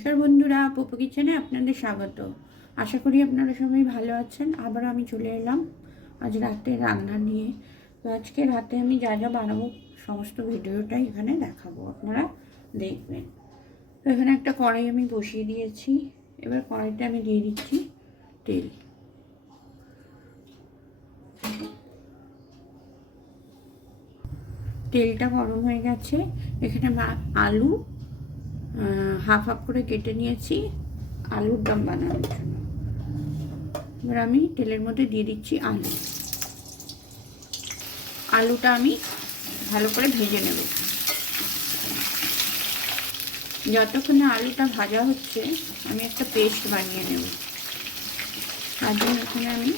নমস্কার বন্ধুরা, পপু কিচেনে আপনাদের স্বাগত। আশা করি আপনারা সবাই ভালো আছেন। আবার আমি চলে এলাম আজ রাতে রান্না নিয়ে। তো আজকে রাতে আমি যা যা বানাবো, সমস্ত ভিডিওটাই এখানে দেখাবো। আপনারা দেখবেন। তো এখানে একটা কড়াই আমি বসিয়ে দিয়েছি। এবার কড়াইতে আমি দিয়ে দিচ্ছি তেল। তেলটা গরম হয়ে গেছে। এখানে আলু হাফ হাফ করে কেটে নিয়েছি, আলুর দম বানানোর জন্য। এবার আমি তেলের মধ্যে দিয়ে দিচ্ছি আলু। আলুটা আমি ভালো করে ভেজে নেব। যতক্ষণে আলুটা ভাজা হচ্ছে, আমি একটা পেস্ট বানিয়ে নেব। তার জন্য এখানে আমি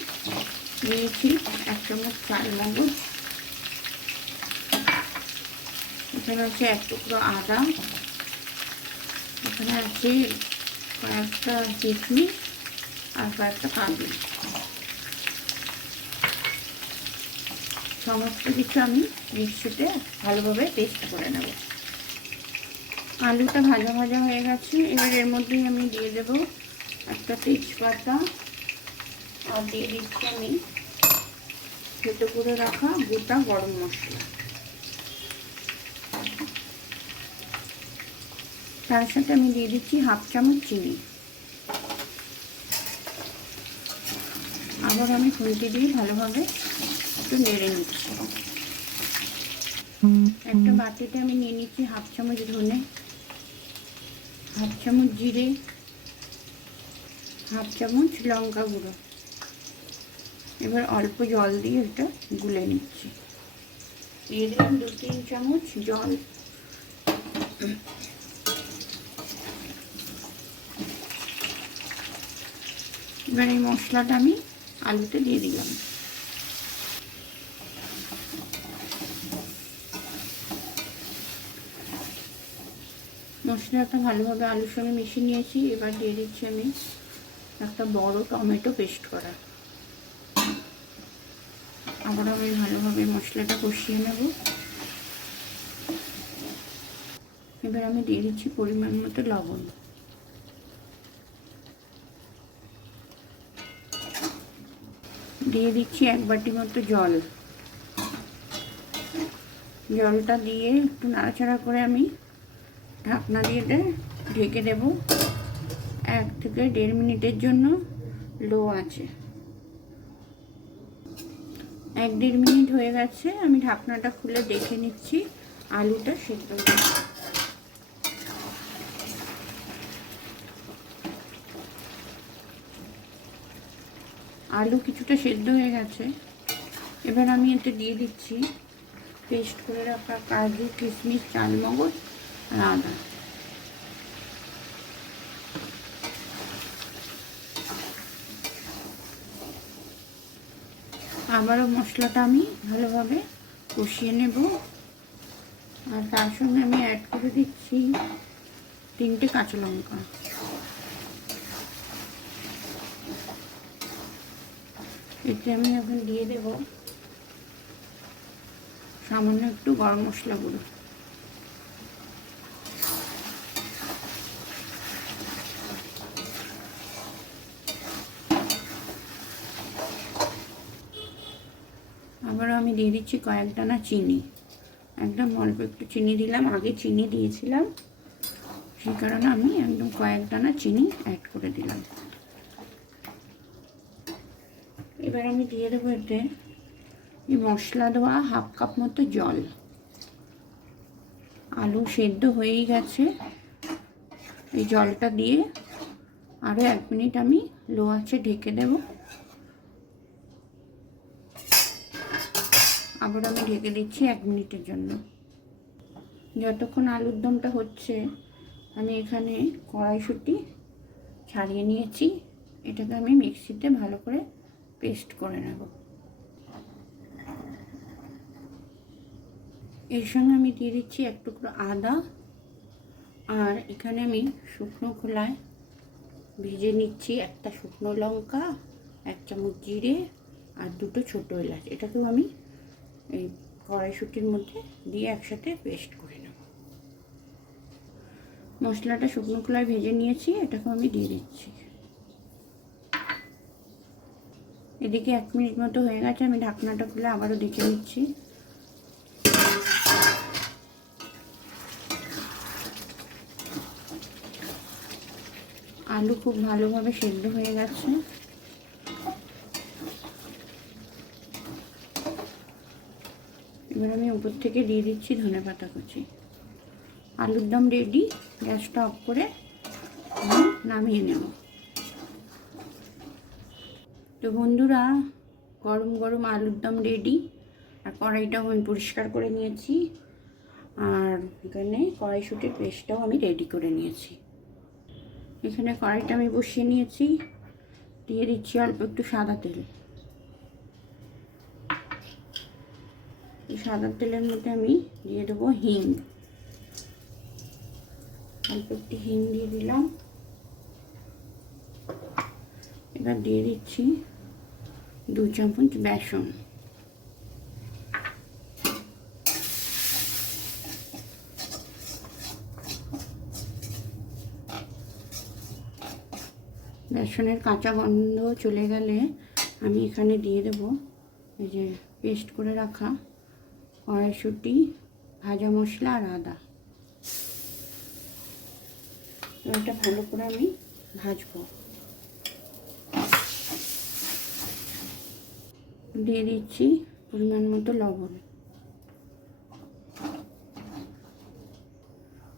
নিয়েছি এক চামচ চাল মগজ। এখানে হচ্ছে এক টুকরো আদা। আছে কয়েকটা কিশমিশ আর কয়েকটা কাজু সমস্ত কিছু আমি মিক্সিতে ভালোভাবে পেস্ট করে নেব। আলুটা ভাজা ভাজা হয়ে গেছে। এবার এর মধ্যেই আমি দিয়ে দেব একটা তেজপাতা। আর দিয়ে দিচ্ছি আমি খেতে করে রাখা গোটা গরম মশলা। তার সাথে আমি দিয়ে দিচ্ছি হাফ চামচ চিনি। আবার আমি খুলতে দিয়ে ভালোভাবে একটু নেড়ে নিচ্ছি। একটা বাটিতে আমি নিয়ে নিচ্ছি হাফ চামচ ধনে হাফ চামচ জিরে হাফ চামচ লঙ্কা গুঁড়ো। এবার অল্প জল দিয়ে এটা গুলে নিচ্ছি। দিয়ে দিলাম দু তিন চামচ জল। এবার এই মশলাটা আমি আলুতে দিয়ে দিলাম। মশলাটা ভালোভাবে আলুর সঙ্গে মিশিয়ে নিয়েছি, এবার দিয়ে দিচ্ছি আমি একটা বড় টমেটো পেস্ট করা। আবার আমি ভালোভাবে মশলাটা কষিয়ে নেব। এবার আমি দিয়ে দিচ্ছি পরিমাণ মতো লবণ। দিয়ে দিচ্ছি এক বাটি মতো জল। জলটা দিয়ে একটু নাড়াচাড়া করে আমি ঢাকনা দিয়ে ঢেকে দেব। এক থেকে দেড় মিনিটের জন্য লো আছে। এক দেড় মিনিট হয়ে গেছে, আমি ঢাকনাটা খুলে দেখে নিচ্ছি, আলুটা সেদ্ধ আলু কিছুটা সেদ্ধ হয়ে গেছে। এবার আমি এতে দিয়ে দিচ্ছি পেস্ট করে রাখা কাজু, কিশমিশ, চালমগজ আর আদা আবারও মশলাটা আমি ভালোভাবে কষিয়ে নেব। আর তার সঙ্গে আমি অ্যাড করে দিচ্ছি তিনটে কাঁচা লঙ্কা। এতে আমি এখন দিয়ে দেব। সামান্য একটু গরম মশলা গুঁড়ো। আবারও আমি দিয়ে দিচ্ছি কয়েক দানা চিনি। একদম অল্প একটু চিনি দিলাম। আগে চিনি দিয়েছিলাম। সেই কারণে আমি একদম কয়েক দানা চিনি অ্যাড করে দিলাম। এবার আমি দিয়ে দেবো এতে এই মশলা দেওয়া হাফ কাপ মতো জল। আলু সেদ্ধ হয়েই গেছে। এই জলটা দিয়ে আরও এক মিনিট আমি লো আছে ঢেকে দেব। আবার আমি ঢেকে দিচ্ছি এক মিনিটের জন্য। যতক্ষণ আলুর দমটা হচ্ছে, আমি এখানে কড়াইশুঁটি ছাড়িয়ে নিয়েছি। এটাকে আমি মিক্সিতে ভালো করে পেস্ট করে নেব। এর সঙ্গে আমি দিয়ে দিচ্ছি এক টুকরো আদা আর এখানে আমি শুকনো খোলায় ভেজে নিচ্ছি একটা শুকনো লঙ্কা, এক চামচ জিরে আর দুটো ছোটো এলাচ। এটাকেও আমি এই কড়াইশুটির মধ্যে দিয়ে একসাথে পেস্ট করে নেব। মশলাটা শুকনো খোলায় ভেজে নিয়েছি, এটাকেও আমি দিয়ে দিচ্ছি। এদিকে এক মিনিট মতো হয়ে গেছে, আমি ঢাকনাটা খুলে আবারও দেখে নিচ্ছি। আলু খুব ভালোভাবে সেদ্ধ হয়ে গেছে। এবার আমি উপর থেকে দিয়ে দিচ্ছি ধনে পাতা কুচি। আলুর দম রেডি গ্যাসটা অফ করে নামিয়ে নেব। তো বন্ধুরা, গরম গরম আলুর দম রেডি আর কড়াইটাও আমি পরিষ্কার করে নিয়েছি। আর এখানে কড়াইশুটির পেস্টটাও আমি রেডি করে নিয়েছি। এখানে কড়াইটা আমি বসিয়ে নিয়েছি। দিয়ে দিচ্ছি অল্প একটু সাদা তেল। এই সাদা তেলের মধ্যে আমি দিয়ে দেবো হিং। অল্প একটু হিং দিয়ে দিলাম। এবার দিয়ে দিচ্ছি দু চামচ বেসন। বেসনের কাঁচা গন্ধ চলে গেলে আমি এখানে দিয়ে দেব এই যে পেস্ট করে রাখা কড়াইশুঁটি, ভাজা মশলা আর আদা। এটা ভালো করে আমি ভাজবো। দিয়ে দিচ্ছি পরিমাণ মতো লবণ।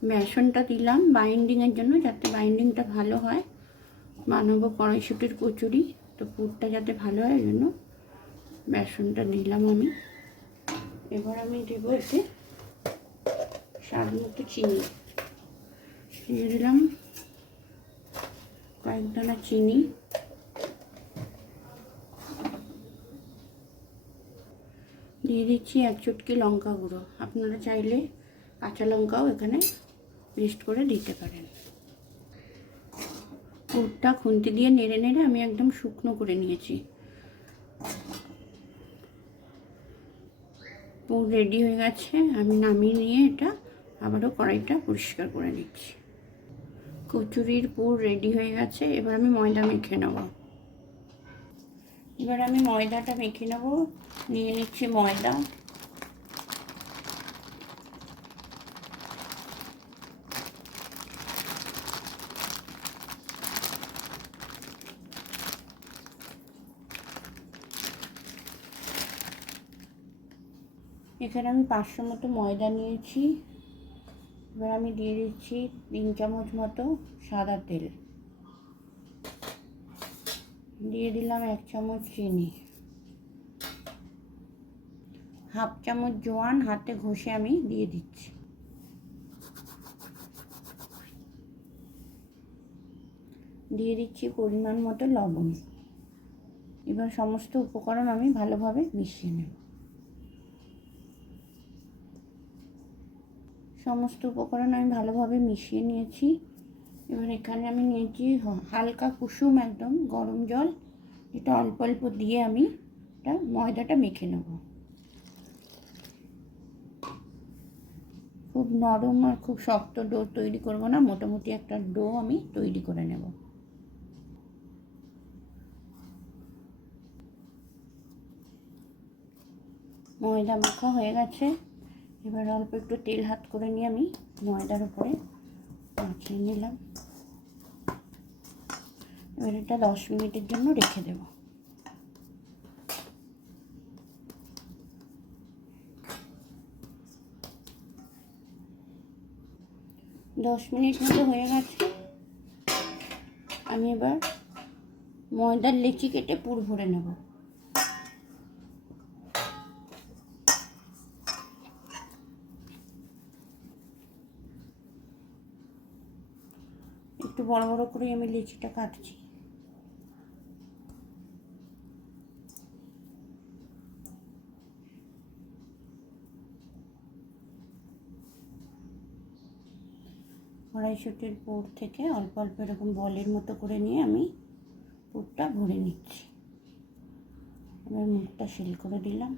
বেসনটা দিলাম বাইন্ডিংয়ের জন্য যাতে বাইন্ডিংটা ভালো হয়। বানাবো কড়াইশুটির কচুরি, তো পুরটা যাতে ভালো হয় জন্য বেসনটা দিলাম আমি। এবার আমি দেবো এতে স্বাদ মতো চিনি। দিয়ে দিলাম কয়েক দানা চিনি। দিয়ে দিচ্ছি এক চুটকি লঙ্কা গুঁড়ো। আপনারা চাইলে কাঁচা লঙ্কাও এখানে পেস্ট করে দিতে পারেন। পুরটা খুন্তি দিয়ে নেড়ে নেড়ে আমি একদম শুকনো করে নিয়েছি। পুর রেডি হয়ে গেছে। আমি নামিয়ে নিয়ে এটা আবারও কড়াইটা পরিষ্কার করে নিচ্ছি। কচুরির পুর রেডি হয়ে গেছে। এবার আমি ময়দা মেখে নেব। এবার আমি ময়দাটা মেখে নেব। নিয়ে নিচ্ছি ময়দা। এখানে আমি পাঁচশো মতো ময়দা নিয়েছি। এবার আমি দিয়ে দিচ্ছি তিন চামচ মতো সাদা তেল। দিয়ে দিলাম এক চামচ চিনি। হাফ চামচ জোয়ান হাতে ঘষে আমি দিয়ে দিচ্ছি। দিয়ে দিচ্ছি পরিমাণ মতো লবণ। এবার সমস্ত উপকরণ আমি ভালোভাবে মিশিয়ে নেব। সমস্ত উপকরণ আমি ভালোভাবে মিশিয়ে নিয়েছি। এবার এখানে আমি নিয়েছি হালকা কুসুম একদম গরম জল। এটা অল্প অল্প দিয়ে আমি এটা ময়দাটা মেখে নেব। খুব নরম আর খুব শক্ত ডো তৈরি করব না, মোটামুটি একটা ডো আমি তৈরি করে নেব। ময়দা মাখা হয়ে গেছে। এবার অল্প একটু তেল হাত করে নিয়ে আমি ময়দার উপরে মাখিয়ে নিলাম। এবার এটা দশ মিনিটের জন্য রেখে দেব। দশ মিনিট মতো হয়ে গেছে। আমি এবার ময়দার লেচি কেটে পুর ভরে নেব। একটু বড় বড় করে আমি লিচিটা কাটছি। কড়াইশুটির পুর থেকে অল্প অল্প এরকম বলের মতো করে নিয়ে আমি পুরটা ভরে নিচ্ছি। এবার মুখটা সিল করে দিলাম।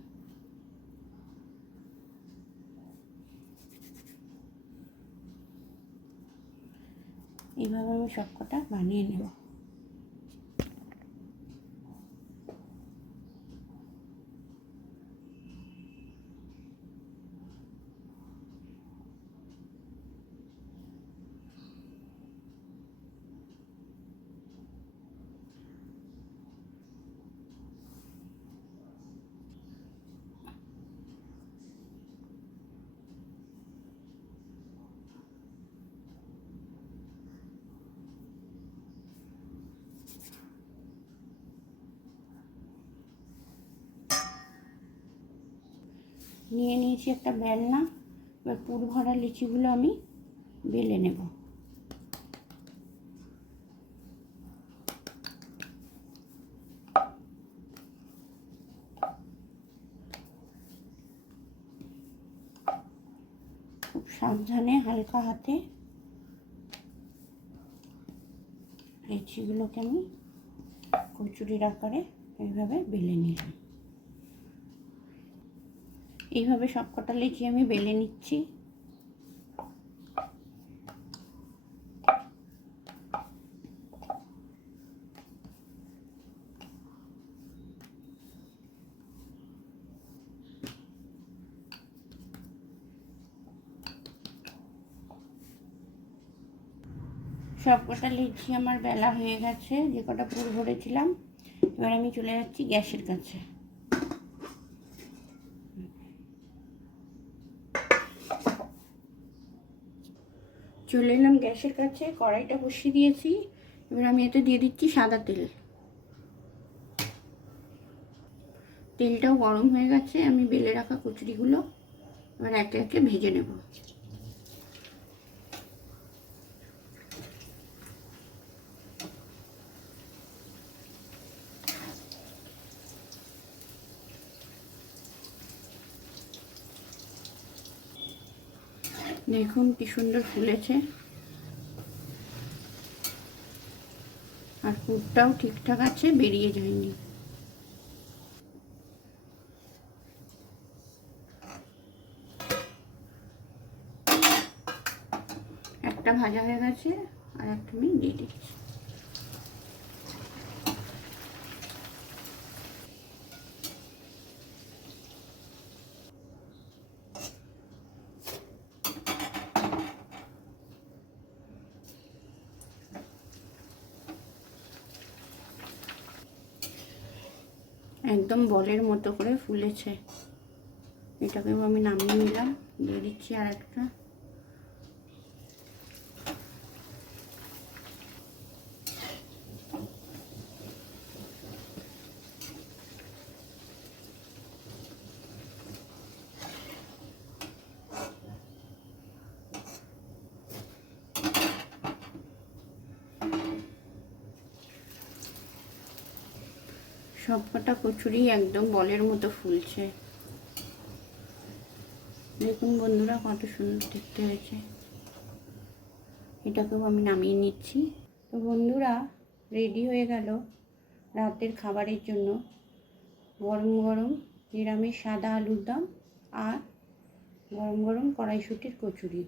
এইভাবে আমি সবকটা বানিয়ে নেব। নিয়ে নিয়েছি একটা বেলনা, এবার পুর ভরা লিচিগুলো আমি বেলে নেব। খুব সাবধানে হালকা হাতে লিচিগুলোকে আমি কচুরির আকারে এইভাবে বেলে নিলাম। এইভাবে সবকটা লিচি আমি বেলে নিচ্ছি। সব কটা লিচি আমার বেলা হয়ে গেছে, যে কটা পুর ভরেছিলাম। এবার আমি চলে যাচ্ছি গ্যাসের কাছে। চলে এলাম গ্যাসের কাছে, কড়াইটা বসিয়ে দিয়েছি। এবার আমি এতে দিয়ে দিচ্ছি সাদা তেল। তেলটাও গরম হয়ে গেছে, আমি বেলে রাখা কচুরিগুলো এবার একে একে ভেজে নেব। দেখুন কি সুন্দর ফুলেছে। আর পুরটাও ঠিকঠাক আছে, বেরিয়ে যায়নি। একটা ভাজা হয়ে গেছে, আর একটা আমি দিয়ে দিচ্ছি। একদম বলের মতো করে ফুলেছে। এটাকেও আমি নামিয়ে নিলাম দিয়ে দিচ্ছি আর একটা সবকটা কচুরি একদম বলের মতো ফুলছে। দেখুন বন্ধুরা কত সুন্দর দেখতে হয়েছে। এটাকেও আমি নামিয়ে নিচ্ছি। তো বন্ধুরা, রেডি হয়ে গেল রাতের খাবারের জন্য। গরম গরম নিরামিষ সাদা আলুর দম আর গরম গরম কড়াইশুটির কচুরি।